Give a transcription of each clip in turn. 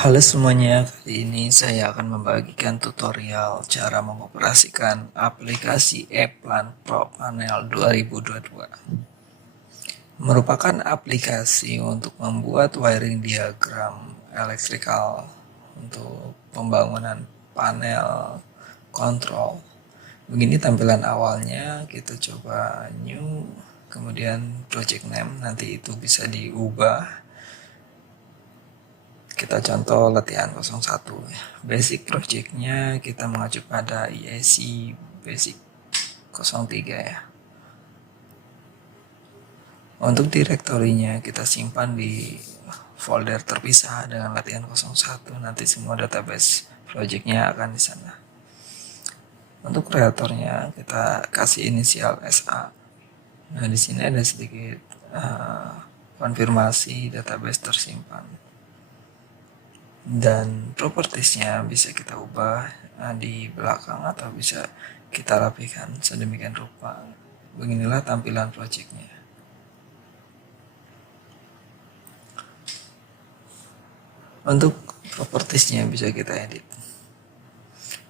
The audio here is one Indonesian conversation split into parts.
Halo semuanya, kali ini saya akan membagikan tutorial cara mengoperasikan aplikasi ePlan Pro Panel 2022. Merupakan aplikasi untuk membuat wiring diagram elektrikal untuk pembangunan panel kontrol. Begini tampilan awalnya, kita coba new, kemudian project name, nanti itu bisa diubah. Kita contoh latihan 01. Basic projectnya kita mengacu pada IEC basic 03 ya. Untuk direktorinya kita simpan di folder terpisah dengan latihan 01. Nanti semua database projectnya akan di sana. Untuk kreatornya kita kasih inisial SA. Nah, di sini ada sedikit konfirmasi database tersimpan. Dan propertiesnya bisa kita ubah di belakang atau bisa kita rapikan sedemikian rupa. Beginilah tampilan projectnya. Untuk propertiesnya bisa kita edit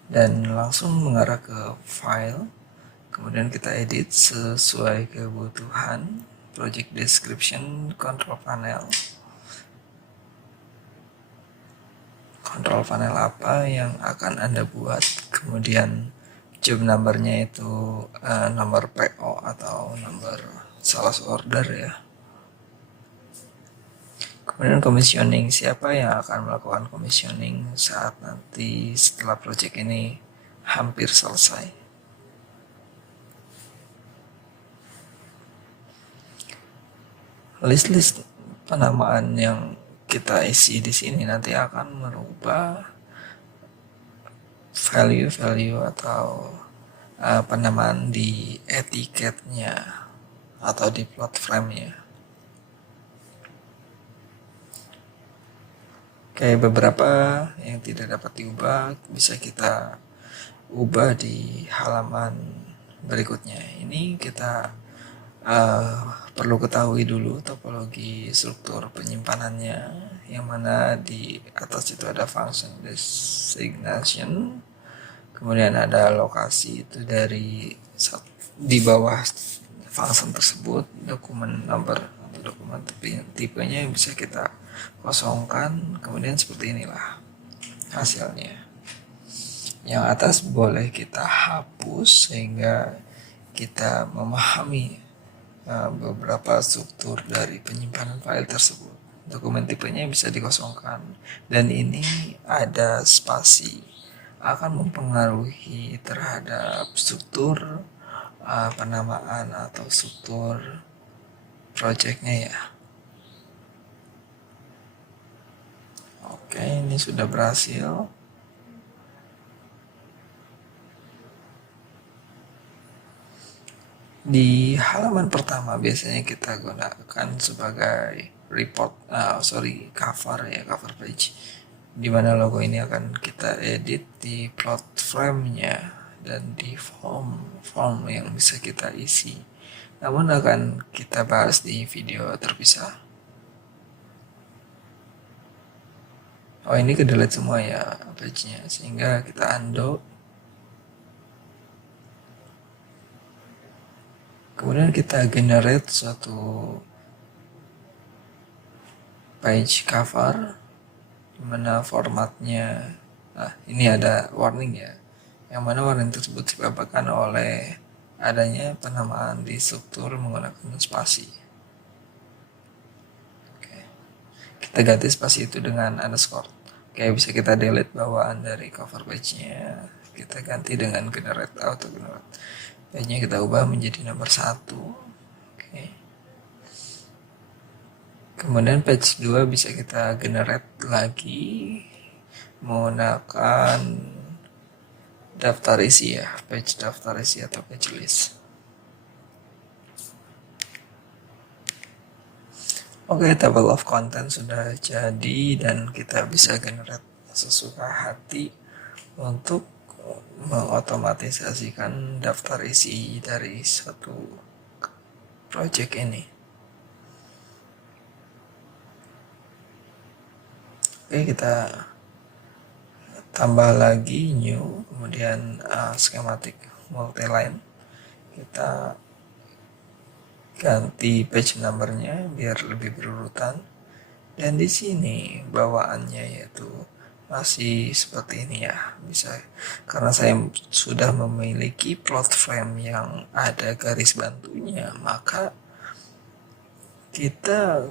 dan langsung mengarah ke file, kemudian kita edit sesuai kebutuhan. Project description, control panel apa yang akan Anda buat, kemudian job numbernya itu nomor PO atau nomor sales order ya. Kemudian commissioning, siapa yang akan melakukan commissioning saat nanti setelah project ini hampir selesai. List penamaan yang kita isi di sini nanti akan merubah value atau penamaan di etiketnya atau di plot frame-nya. Kayak beberapa yang tidak dapat diubah bisa kita ubah di halaman berikutnya. Ini kita perlu ketahui dulu topologi struktur penyimpanannya, yang mana di atas itu ada function designation, kemudian ada lokasi itu dari di bawah function tersebut, dokumen number atau dokumen tipenya bisa kita kosongkan. Kemudian seperti inilah hasilnya. Yang atas boleh kita hapus sehingga kita memahami beberapa struktur dari penyimpanan file tersebut. Dokumen tipenya bisa dikosongkan, dan ini ada spasi akan mempengaruhi terhadap struktur penamaan atau struktur projectnya ya. Oke, ini sudah berhasil. Di halaman pertama biasanya kita gunakan sebagai cover ya, cover page, dimana logo ini akan kita edit di plot frame-nya dan di form yang bisa kita isi. Namun akan kita bahas di video terpisah. Oh, ini ke delete semua ya page-nya, sehingga kita undo. Kemudian kita generate suatu page cover dimana formatnya, nah ini ada warning ya, yang mana warning tersebut disebabkan oleh adanya penamaan di struktur menggunakan spasi. Oke. Kita ganti spasi itu dengan underscore. Oke, bisa kita delete bawaan dari cover page-nya, kita ganti dengan generate auto generate. Page-nya kita ubah menjadi nomor 1. Oke. Kemudian page 2 bisa kita generate lagi menggunakan daftar isi ya, page daftar isi atau page list. Oke, table of content sudah jadi dan kita bisa generate sesuka hati untuk mengotomatisasikan daftar isi dari satu project ini. Oke, kita tambah lagi new, kemudian schematic multi-line. Kita ganti page numbernya biar lebih berurutan. Dan di sini bawaannya yaitu masih seperti ini ya, bisa karena saya sudah memiliki plot frame yang ada garis bantunya, maka kita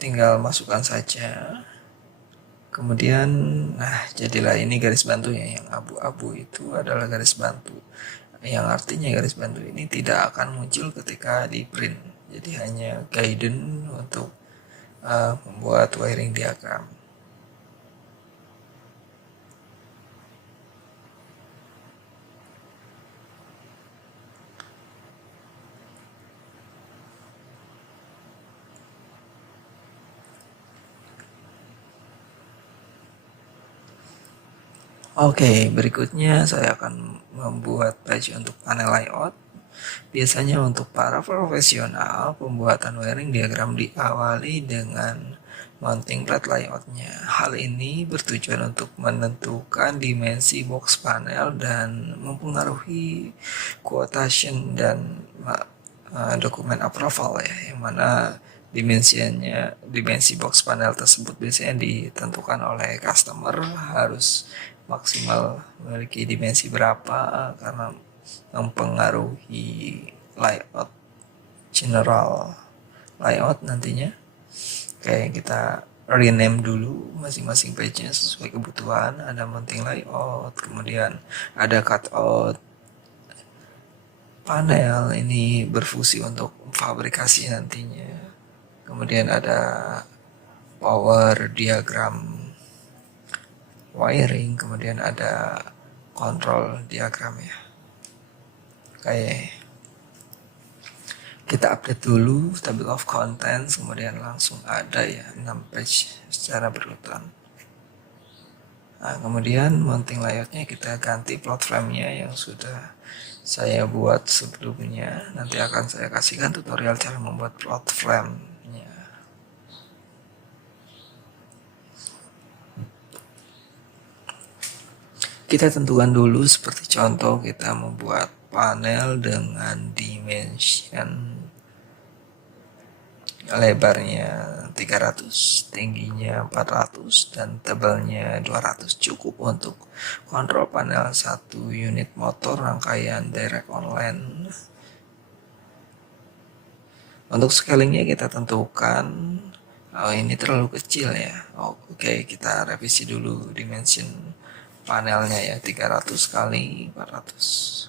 tinggal masukkan saja. Kemudian, nah jadilah ini garis bantunya, yang abu-abu itu adalah garis bantu. Yang artinya garis bantu ini tidak akan muncul ketika di print. Jadi hanya guidance untuk membuat wiring diagram. Oke, berikutnya saya akan membuat page untuk panel layout. Biasanya untuk para profesional, pembuatan wiring diagram diawali dengan mounting plate layoutnya. Hal ini bertujuan untuk menentukan dimensi box panel dan mempengaruhi quotation dan dokumen approval ya, yang mana dimensi box panel tersebut biasanya ditentukan oleh customer, harus maksimal memiliki dimensi berapa karena mempengaruhi layout, general layout nantinya. Kayak kita rename dulu masing-masing page-nya sesuai kebutuhan. Ada mounting layout, kemudian ada cutout panel, ini berfungsi untuk fabrikasi nantinya. Kemudian ada power diagram wiring, kemudian ada control diagram ya. Kayak kita update dulu table of contents, kemudian langsung ada ya 6 page secara berurutan. Nah, kemudian mounting layoutnya kita ganti plot frame-nya yang sudah saya buat sebelumnya. Nanti akan saya kasihkan tutorial cara membuat plot frame-nya. Kita tentukan dulu, seperti contoh kita membuat panel dengan dimension lebarnya 300, tingginya 400, dan tebalnya 200. Cukup untuk kontrol panel 1 unit motor rangkaian direct online. Untuk scalingnya kita tentukan, oh ini terlalu kecil ya. Oke, kita revisi dulu dimension panelnya ya, 300 kali 400.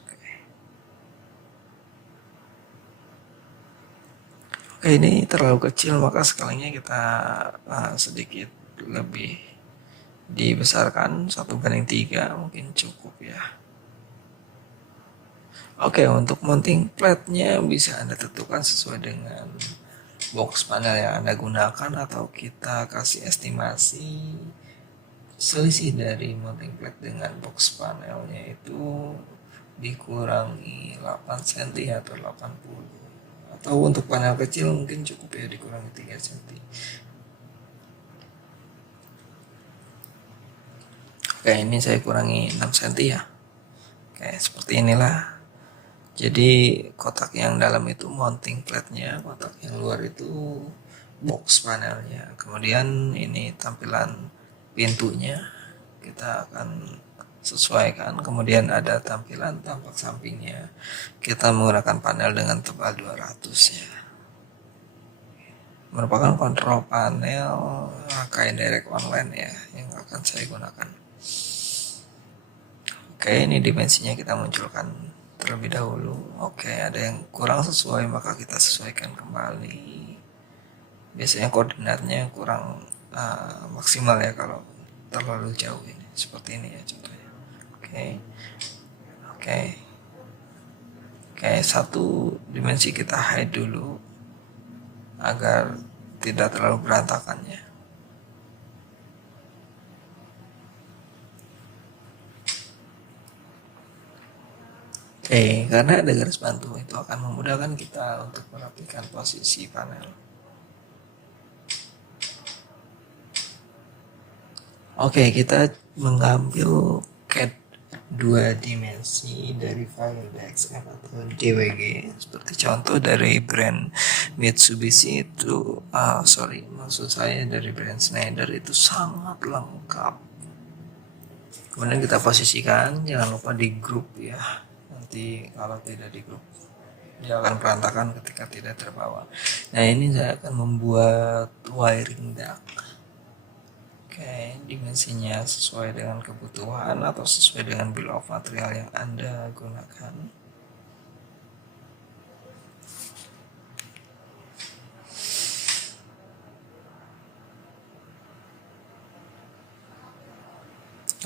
Oke, ini terlalu kecil, maka scalingnya kita sedikit lebih dibesarkan, 1:3 mungkin cukup ya. Oke, untuk mounting plate-nya bisa Anda tentukan sesuai dengan box panel yang Anda gunakan, atau kita kasih estimasi selisih dari mounting plate dengan box panelnya itu dikurangi 8 cm atau 80, atau untuk panel kecil mungkin cukup ya dikurangi 3 cm. Oke, ini saya kurangi 6 cm ya. Oke, seperti inilah. Jadi kotak yang dalam itu mounting plate-nya, kotak yang luar itu box panelnya. Kemudian ini tampilan pintunya kita akan sesuaikan. Kemudian ada tampilan tampak sampingnya. Kita menggunakan panel dengan tebal 200 ya. Merupakan kontrol panel rangkaian direct online ya yang akan saya gunakan. Oke, ini dimensinya kita munculkan terlebih dahulu. Oke, ada yang kurang sesuai maka kita sesuaikan kembali. Biasanya koordinatnya kurang maksimal ya kalau terlalu jauh ini. Seperti ini ya contohnya. Oke, satu dimensi kita hide dulu agar tidak terlalu berantakan ya. Oke, karena ada garis bantu itu akan memudahkan kita untuk merapikan posisi panel. Oke, kita mengambil CAD dua dimensi dari file DXF atau DWG. Seperti contoh dari brand Mitsubishi itu, maksud saya dari brand Schneider itu sangat lengkap. Kemudian kita posisikan, jangan lupa di grup ya. Nanti kalau tidak di grup, dia akan berantakan ketika tidak terbawa. Nah, ini saya akan membuat wiring duct. Oke, dimensinya sesuai dengan kebutuhan atau sesuai dengan bill of material yang Anda gunakan.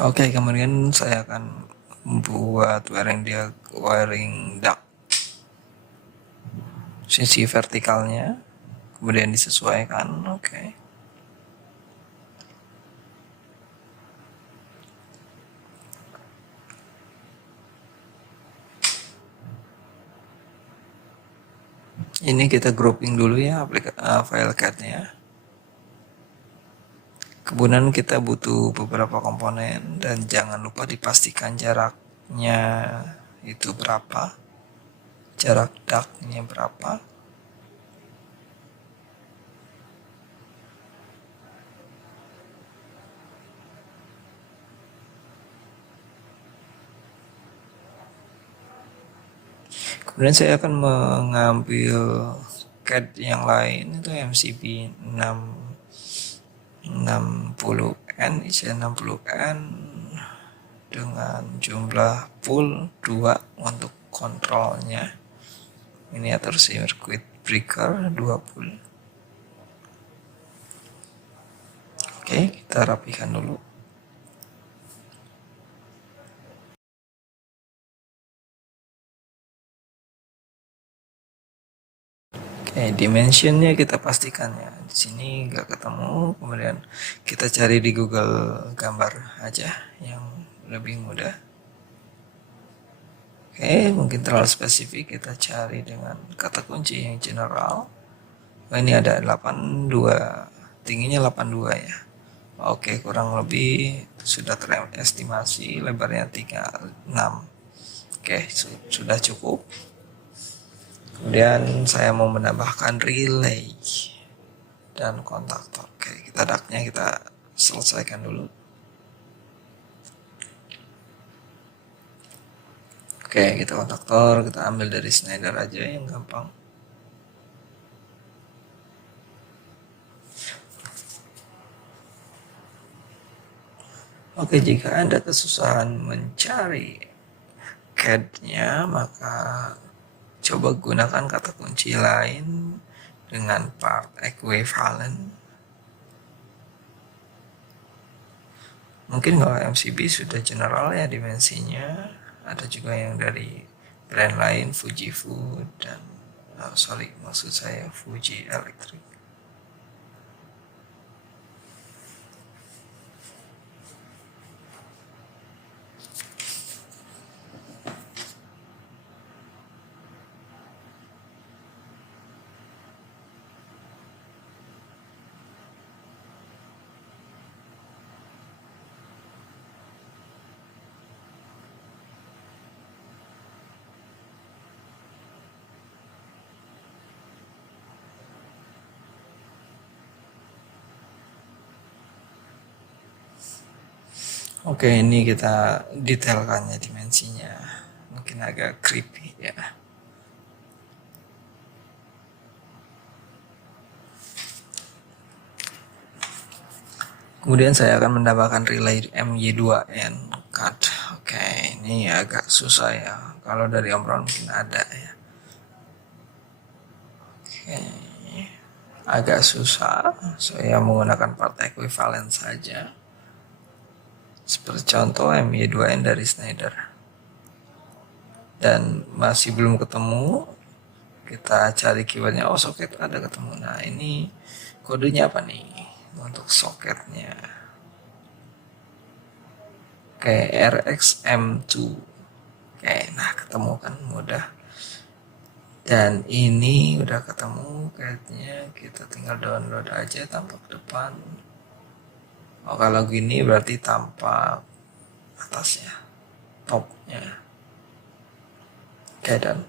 Oke, kemudian saya akan membuat wiring duct. Sisi vertikalnya kemudian disesuaikan. Oke. Ini kita grouping dulu ya file CAD-nya. Kemudian kita butuh beberapa komponen dan jangan lupa dipastikan jaraknya itu berapa. Jarak ductnya berapa. Kemudian saya akan mengambil CAD yang lain itu MCB 60N, isi 60N dengan jumlah pool 2 untuk kontrolnya. Miniatur circuit breaker 2 pool. Oke, kita rapikan dulu. Oke, dimensionnya kita pastikan ya. Di sini nggak ketemu, kemudian kita cari di Google gambar aja yang lebih mudah. Oke, mungkin terlalu spesifik, kita cari dengan kata kunci yang general. Oh, ini ada 82, tingginya 82 ya. Oke, kurang lebih sudah terestimasi, lebarnya 36. Oke, sudah cukup. Kemudian saya mau menambahkan relay dan kontaktor. Oke, ductnya kita selesaikan dulu. Oke, kita kontaktor, kita ambil dari Schneider aja yang gampang. Oke, jika Anda kesusahan mencari CAD-nya, maka coba gunakan kata kunci lain dengan part equivalent. Mungkin kalau MCB sudah general ya dimensinya. Ada juga yang dari brand lain, Fujifu dan maksud saya Fuji Electric. Oke, ini kita detailkannya dimensinya. Mungkin agak creepy ya. Kemudian saya akan menambahkan relay MY2N card. Oke, ini agak susah ya. Kalau dari Om Ron mungkin ada ya. Oke, agak susah. Saya menggunakan part equivalent saja. Seperti contoh MY2N dari Schneider. Dan masih belum ketemu. Kita cari keywordnya. Oh, soket ada ketemu. Nah, ini kodenya apa nih untuk soketnya? Oke, RXM2. Oke, nah ketemu kan mudah. Dan ini udah ketemu kayaknya, kita tinggal download aja tampak depan. Oh, kalau gini berarti tanpa atasnya, topnya. Oke, dan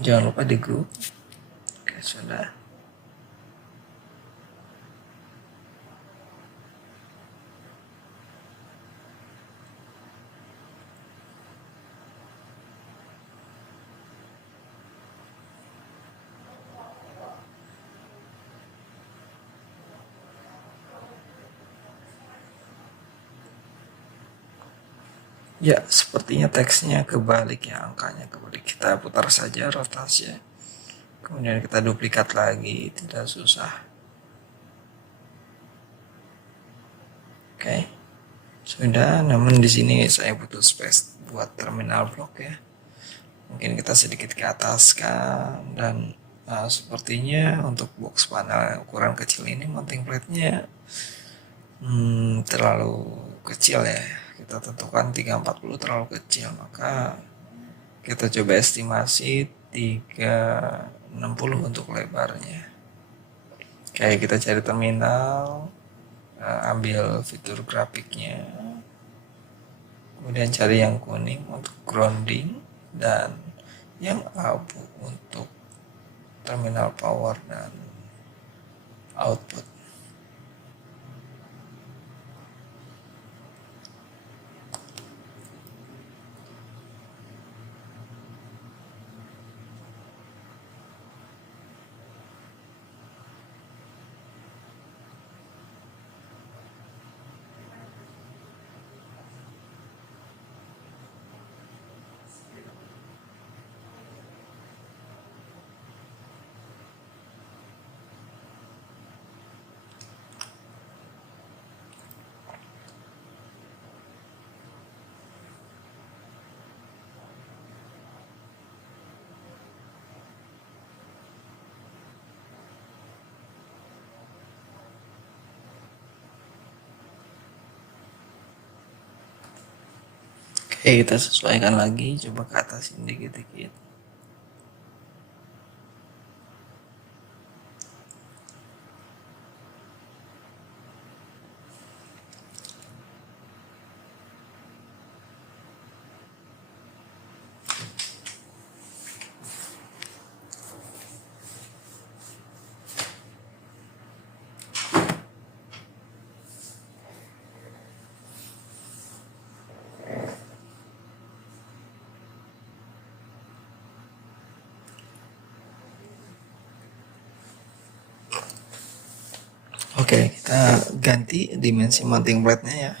jangan lupa di grup. Oke, sudah. Ya, sepertinya teksnya kebalik ya, angkanya kebalik. Kita putar saja rotasi ya. Kemudian kita duplikat lagi, tidak susah. Oke. Sudah, namun di sini saya butuh space buat terminal block ya. Mungkin kita sedikit ke atas kan, dan sepertinya untuk box panel ukuran kecil ini mounting plate-nya terlalu kecil ya. Kita tentukan 340 terlalu kecil, maka kita coba estimasi 360 untuk lebarnya. Kayak kita cari terminal, ambil fitur grafiknya, kemudian cari yang kuning untuk grounding, dan yang abu untuk terminal power dan output. Oke, kita sesuaikan lagi, coba ke atasin dikit-dikit. Oke, kita ganti dimensi mounting plate-nya ya.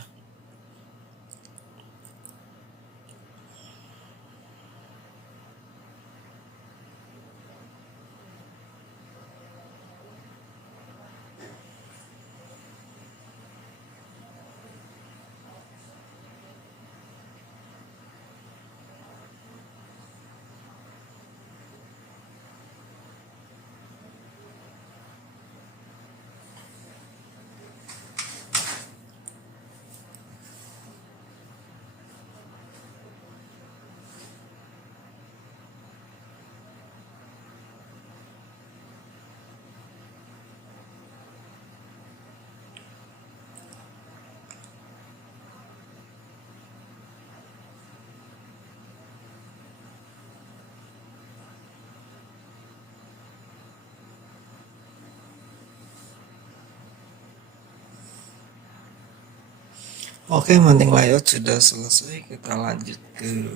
Oke, mounting layout sudah selesai. Kita lanjut ke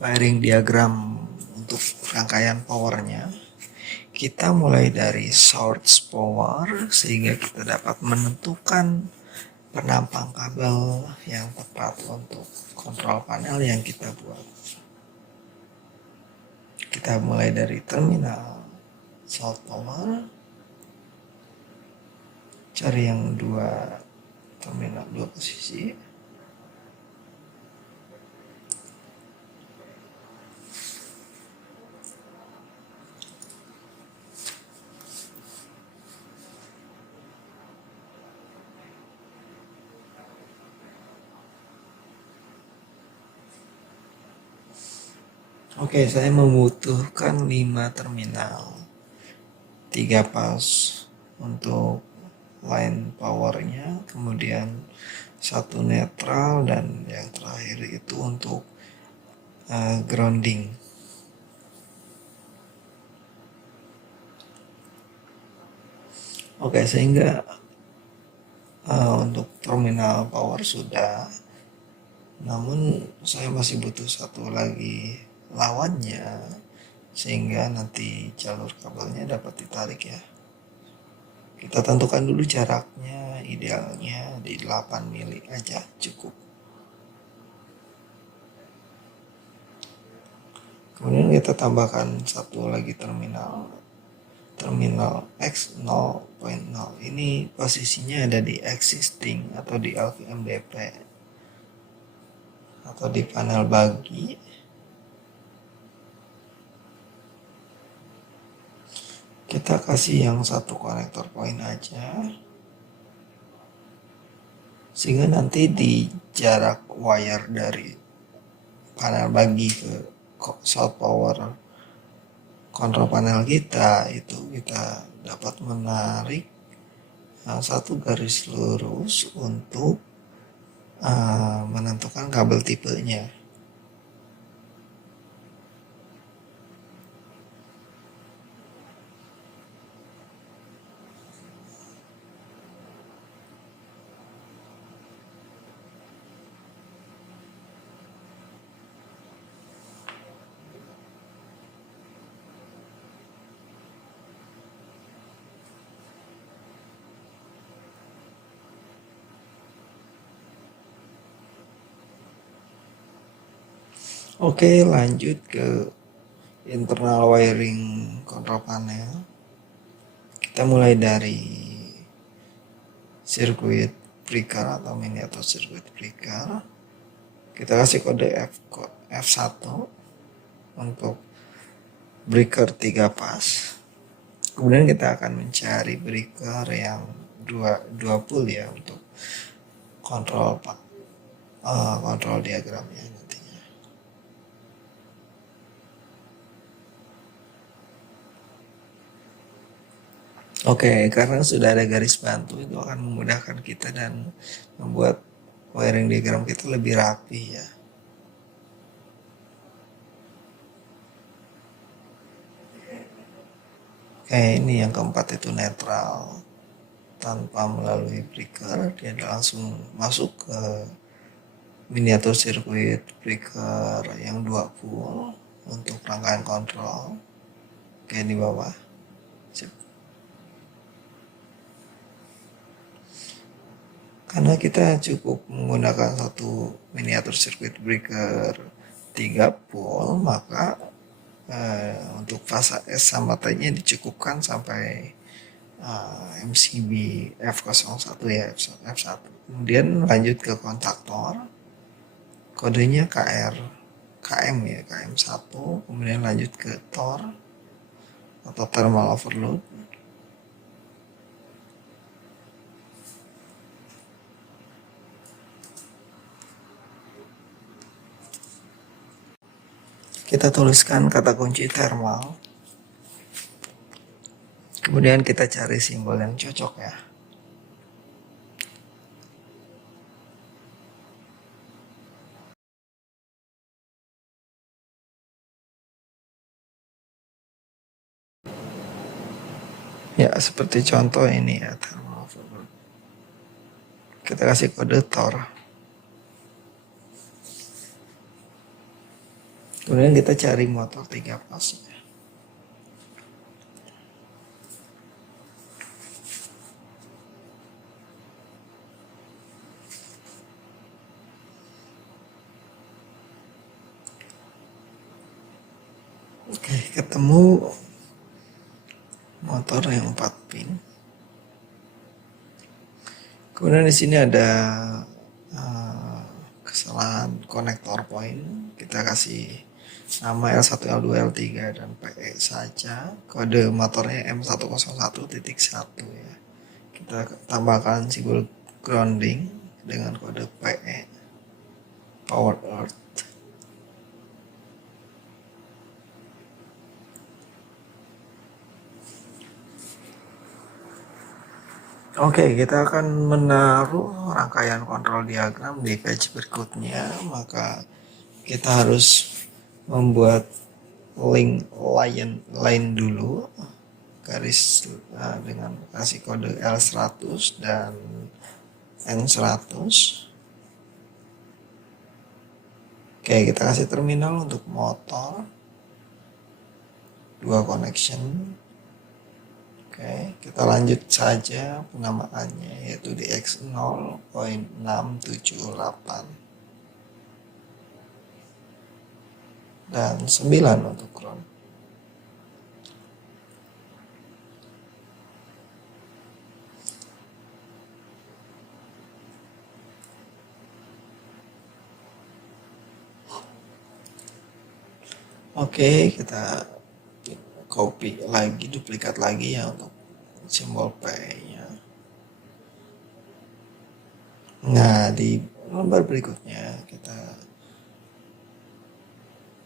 wiring diagram untuk rangkaian powernya. Kita mulai dari source power sehingga kita dapat menentukan penampang kabel yang tepat untuk kontrol panel yang kita buat. Kita mulai dari terminal source power, cari yang dua terminal, dua posisi. Oke, saya membutuhkan 5 terminal. 3 pas untuk line powernya, kemudian 1 netral, dan yang terakhir itu untuk grounding. Oke, sehingga untuk terminal power sudah, namun saya masih butuh satu lagi lawannya sehingga nanti jalur kabelnya dapat ditarik ya. Kita tentukan dulu jaraknya, idealnya di 8 mili aja cukup. Kemudian kita tambahkan satu lagi terminal X0.0. Ini posisinya ada di existing atau di LVMDP atau di panel bagi. Kita kasih yang satu konektor point aja, sehingga nanti di jarak wire dari panel bagi ke south power kontrol panel kita itu kita dapat menarik satu garis lurus untuk menentukan kabel tipenya. Oke, lanjut ke internal wiring control panel. Kita mulai dari circuit breaker atau miniatur circuit breaker. Kita kasih kode F1 untuk breaker 3 pas. Kemudian kita akan mencari breaker yang 2 pull ya untuk kontrol diagramnya nantinya. Oke, karena sudah ada garis bantu itu akan memudahkan kita dan membuat wiring diagram kita lebih rapi ya. Oke, ini yang keempat itu netral. Tanpa melalui breaker, dia langsung masuk ke miniatur circuit breaker yang 2 pull untuk rangkaian kontrol. Oke, di bawah. Sip. Karena kita cukup menggunakan satu miniatur circuit breaker 3 pull, maka untuk fase S sama T-nya dicukupkan sampai MCB F01 ya, F1. Kemudian lanjut ke kontaktor, kodenya KM ya, KM1. Kemudian lanjut ke TOR atau thermal overload. Kita tuliskan kata kunci thermal. Kemudian kita cari simbol yang cocok ya. Ya, seperti contoh ini ya, thermal overload. Kita kasih kode TOR. Kemudian kita cari motor 3 pasnya. Oke, ketemu motor yang 4 pin. Kemudian di sini ada kesalahan konektor point. Kita kasih nama L1, L2, L3 dan PE saja. Kode motornya M101.1 ya. Kita tambahkan simbol grounding dengan kode PE, power earth. Oke, kita akan menaruh rangkaian kontrol diagram di page berikutnya. Maka kita harus membuat link line dulu, garis dengan kasih kode L100 dan N100. Oke, kita kasih terminal untuk motor, 2 connection. Oke, kita lanjut saja penamaannya, yaitu di X0.678 dan 9 untuk ground. Oke, kita copy lagi, duplikat lagi ya untuk simbol P-nya. Nah, di lembar berikutnya kita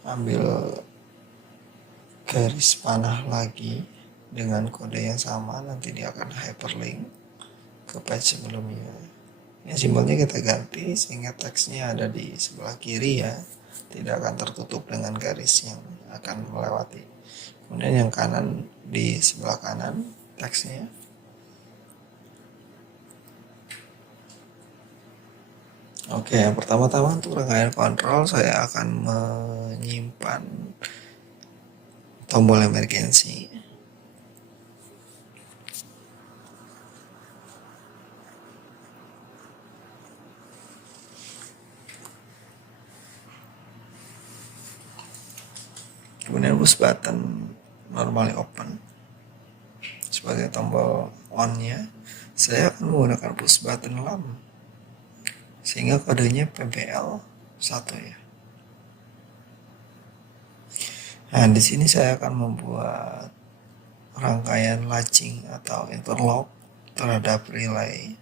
ambil garis panah lagi dengan kode yang sama, nanti dia akan hyperlink ke page sebelumnya. Ya, simbolnya kita ganti sehingga teksnya ada di sebelah kiri ya, tidak akan tertutup dengan garis yang akan melewati. Kemudian yang kanan di sebelah kanan teksnya. Oke, yang pertama-tama untuk rangkaian kontrol saya akan menyimpan tombol emergency. Kemudian push button normally open sebagai tombol on-nya. Saya akan menggunakan push button lamp sehingga kodenya PBL 1 ya. Nah, di sini saya akan membuat rangkaian latching atau interlock terhadap relay.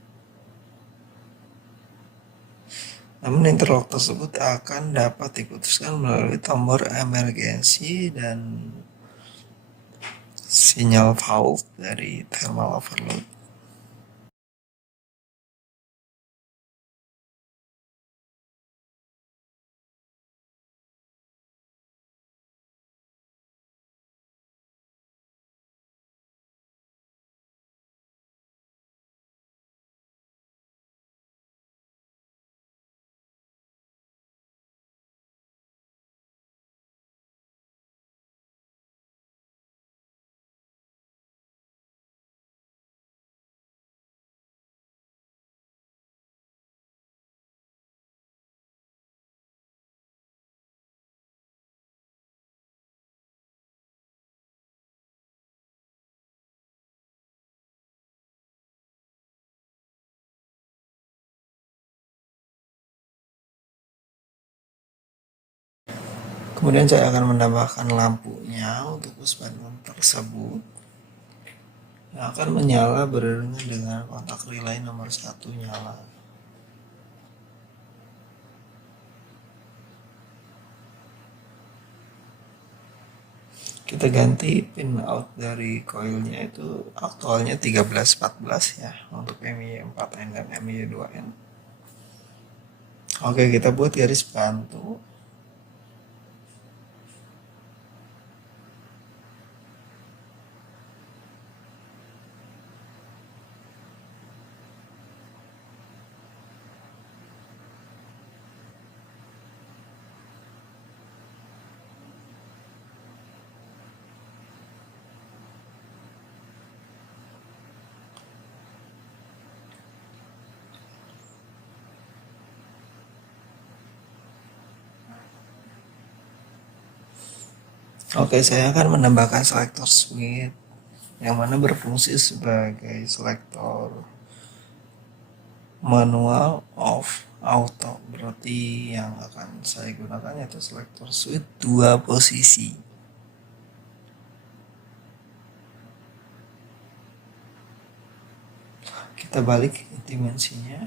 Namun interlock tersebut akan dapat diputuskan melalui tombol emergency dan sinyal fault dari thermal overload. Kemudian saya akan menambahkan lampunya untuk push button tersebut yang akan menyala beriringan dengan kontak relay nomor 1 nyala. Kita ganti pin out dari coilnya, itu aktualnya 1314 ya untuk MY4N dan MY2N. Oke, kita buat garis bantu. Oke, saya akan menambahkan selektor switch yang mana berfungsi sebagai selektor manual off auto. Berarti yang akan saya gunakan yaitu selektor switch 2 posisi. Kita balik dimensinya.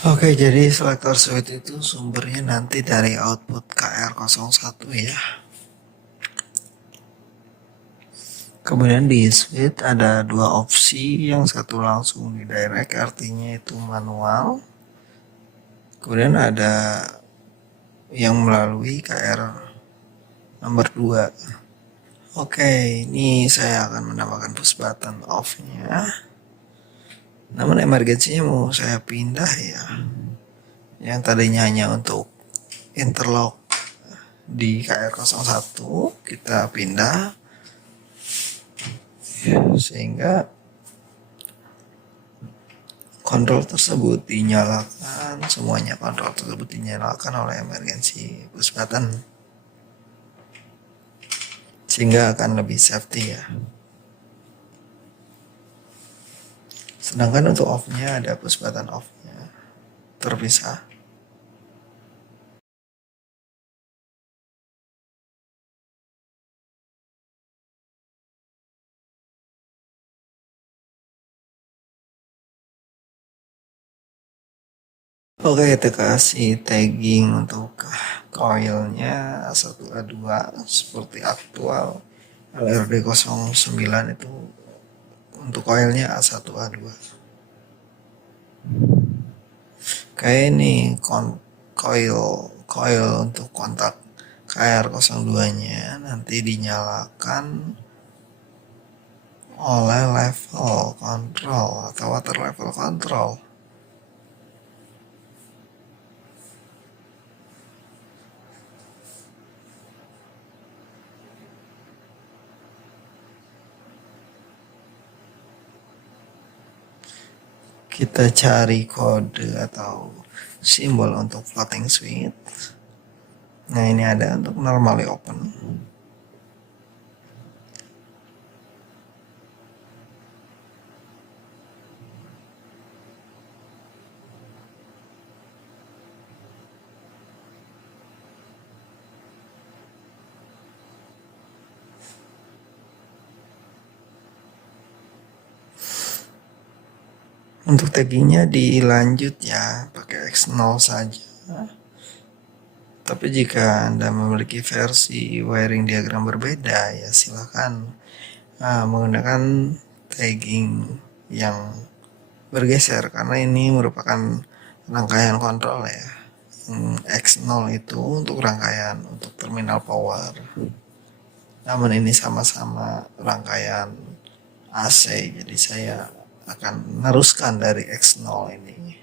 Oke, jadi selector switch itu sumbernya nanti dari output KR01 ya. Kemudian di switch ada dua opsi, yang satu langsung di direct artinya itu manual. Kemudian ada yang melalui KR nomor 2. Oke, ini saya akan menambahkan push button off-nya. Namun emergensinya mau saya pindah ya. Yang tadinya hanya untuk interlock di KR01 kita pindah sehingga kontrol tersebut dinyalakan, semuanya kontrol tersebut dinyalakan oleh emergency push button sehingga akan lebih safety ya. Sedangkan untuk off-nya ada push button off-nya terpisah. Oke, kita kasih tagging untuk coilnya A1A2 seperti aktual LRD09 itu untuk coilnya A1A2. Kayak ini coil untuk kontak KR02-nya nanti dinyalakan oleh level control atau water level control. Kita cari kode atau simbol untuk floating switch. Nah, ini ada untuk normally open. Untuk taggingnya dilanjut ya, pakai X0 saja. Tapi jika Anda memiliki versi wiring diagram berbeda, ya silahkan menggunakan tagging yang bergeser, karena ini merupakan rangkaian kontrol ya. X0 itu untuk rangkaian untuk terminal power. Namun ini sama-sama rangkaian AC, jadi saya akan meneruskan dari X0 ini.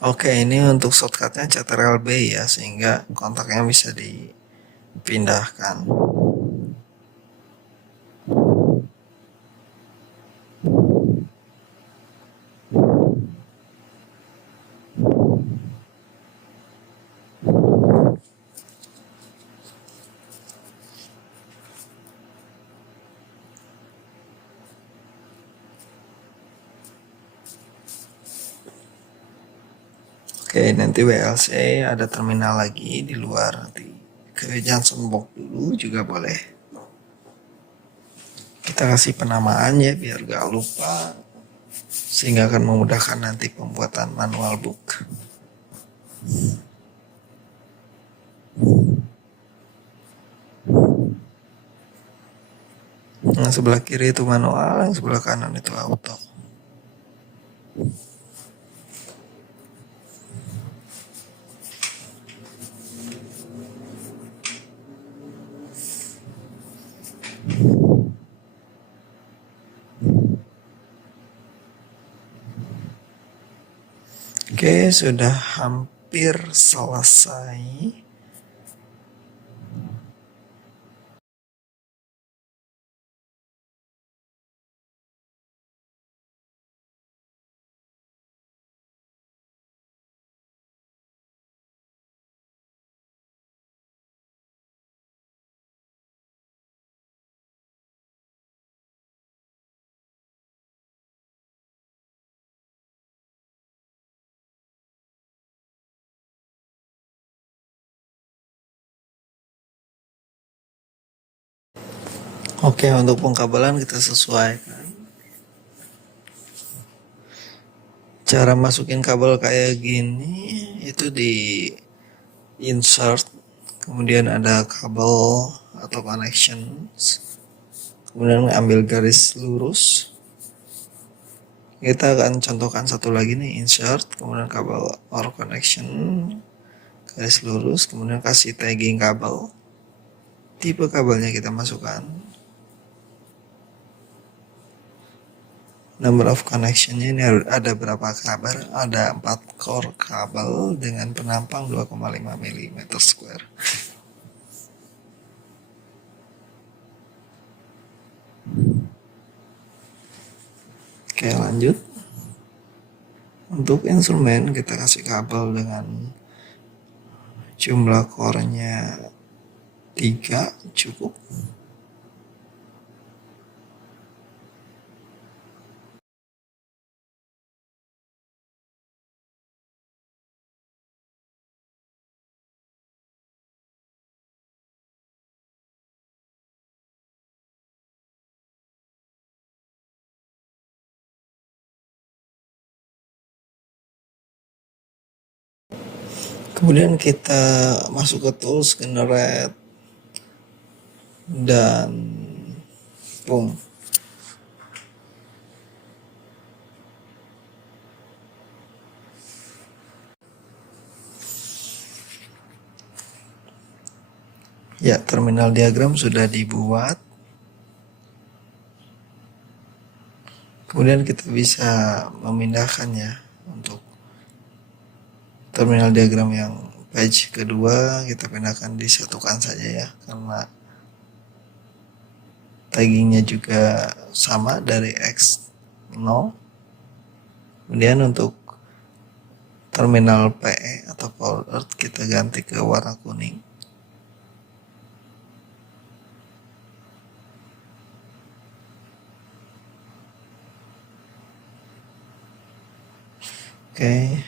Oke, ini untuk shortcutnya Ctrl B ya, sehingga kontaknya bisa dipindahkan. Oke, nanti WLC ada terminal lagi di luar, nanti ke Johnson box dulu juga boleh. Kita kasih penamaan ya biar gak lupa, sehingga akan memudahkan nanti pembuatan manual book. Yang sebelah kiri itu manual, yang sebelah kanan itu auto. Oke, sudah hampir selesai. Oke, untuk pengkabelan kita sesuaikan. Cara masukin kabel kayak gini itu di insert, kemudian ada kabel atau connections, kemudian ambil garis lurus. Kita akan contohkan satu lagi nih, insert, kemudian kabel or connection, garis lurus, kemudian kasih tagging kabel, tipe kabelnya kita masukkan, number of connectionnya ini ada berapa kabel, ada 4 core kabel dengan penampang 2,5 mm square. Oke, lanjut. Untuk instrumen kita kasih kabel dengan jumlah core-nya 3 cukup. Kemudian kita masuk ke tools, generate, dan boom. Ya, terminal diagram sudah dibuat. Kemudian kita bisa memindahkannya untuk terminal diagram yang page kedua, kita pindahkan, disatukan saja ya, karena taggingnya juga sama dari X0. Kemudian untuk terminal PE atau Power Earth kita ganti ke warna kuning. Oke.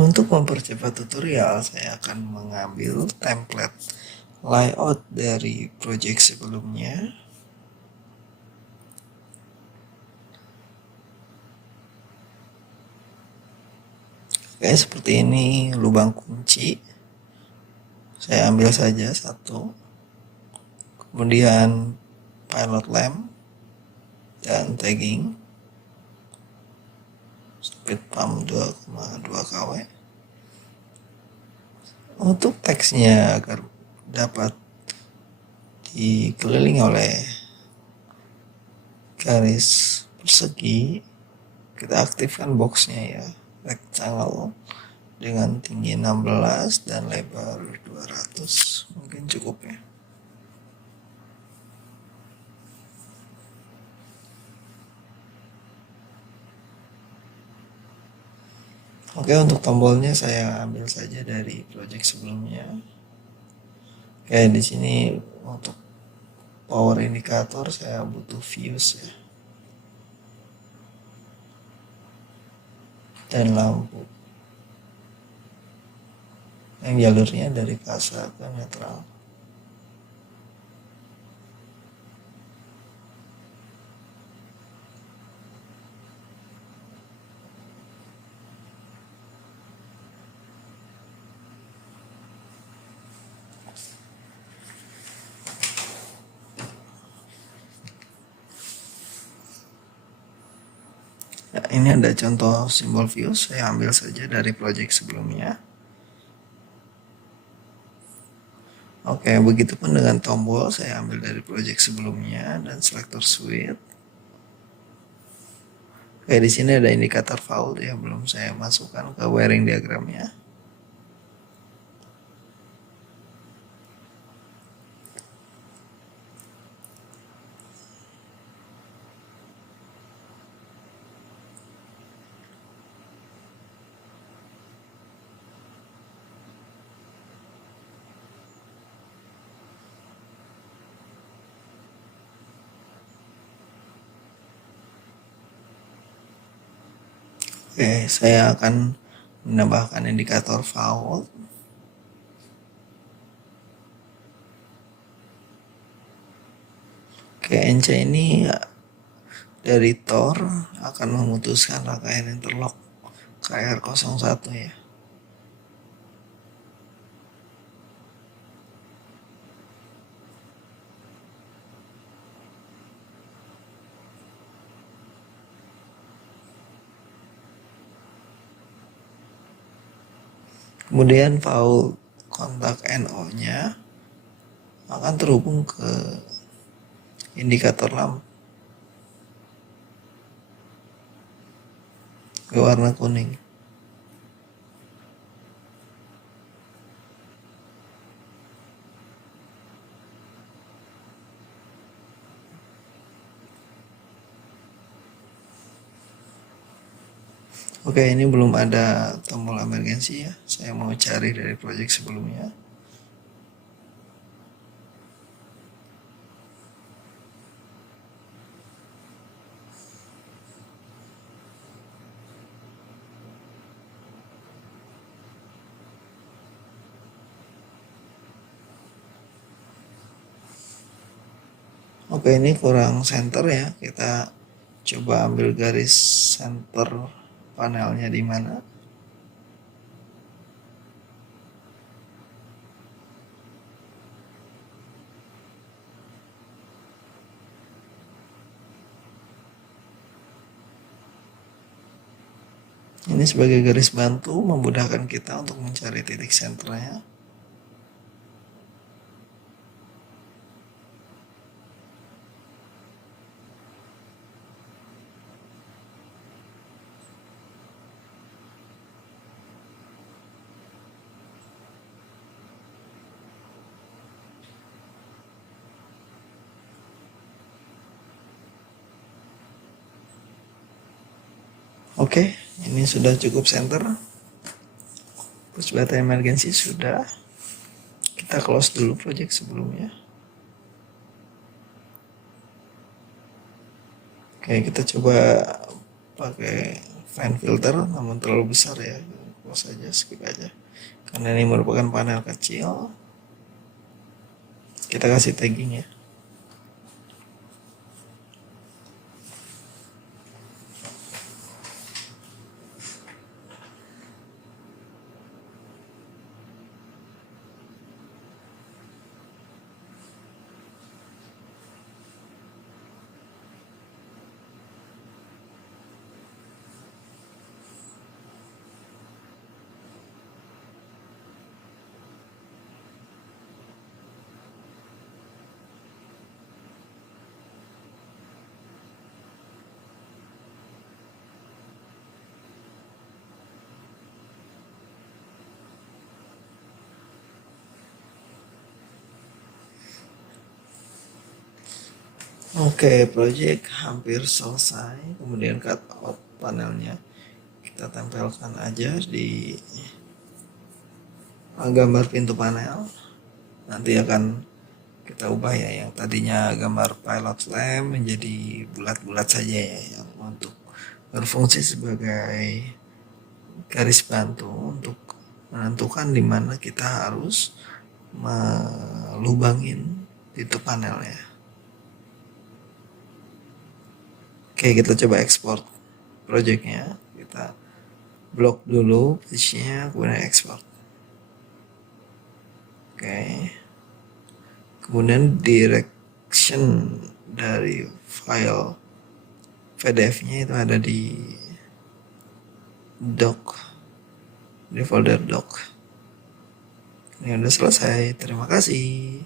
Untuk mempercepat tutorial, saya akan mengambil template layout dari project sebelumnya. Oke, seperti ini lubang kunci. Saya ambil saja satu. Kemudian pilot lamp dan tagging. Speed pump 2,2 kW. Untuk teksnya agar dapat dikelilingi oleh garis persegi, kita aktifkan boxnya ya, rectangle dengan tinggi 16 dan lebar 200, mungkin cukup ya. Oke, untuk tombolnya saya ambil saja dari project sebelumnya. Oke, di sini untuk power indikator saya butuh fuse ya, dan lampu yang jalurnya dari fasa ke netral. ini ada contoh simbol view, saya ambil saja dari project sebelumnya. Oke, begitupun dengan tombol, saya ambil dari project sebelumnya dan selector suite. Oke, di sini ada indikator fault ya, belum saya masukkan ke wiring diagramnya. Oke, saya akan menambahkan indikator fault. Oke, NC ini dari Tor akan memutuskan rangkaian interlock KR01 ya. Kemudian fault kontak NO-nya akan terhubung ke indikator lampu ke warna kuning. Oke, ini belum ada tombol emergensi ya. Saya mau cari dari project sebelumnya. Oke, ini kurang center ya. Kita coba ambil garis center panelnya di mana. Ini sebagai garis bantu memudahkan kita untuk mencari titik senternya. Oke, ini sudah cukup center. Push button emergency sudah. Kita close dulu project sebelumnya. Oke, kita coba pakai fan filter, namun terlalu besar ya. Close aja, skip aja. Karena ini merupakan panel kecil. Kita kasih tagging ya. Oke, project hampir selesai. Kemudian cutout panelnya kita tempelkan aja di gambar pintu panel. Nanti akan kita ubah ya, yang tadinya gambar pilot lamp menjadi bulat-bulat saja ya, yang untuk berfungsi sebagai garis bantu untuk menentukan di mana kita harus melubangin pintu panelnya. Oke, kita coba export projectnya. Kita blok dulu page-nya, kemudian export. Oke. Kemudian direction dari file PDF-nya itu ada di doc, di folder doc. Ini udah selesai, terima kasih.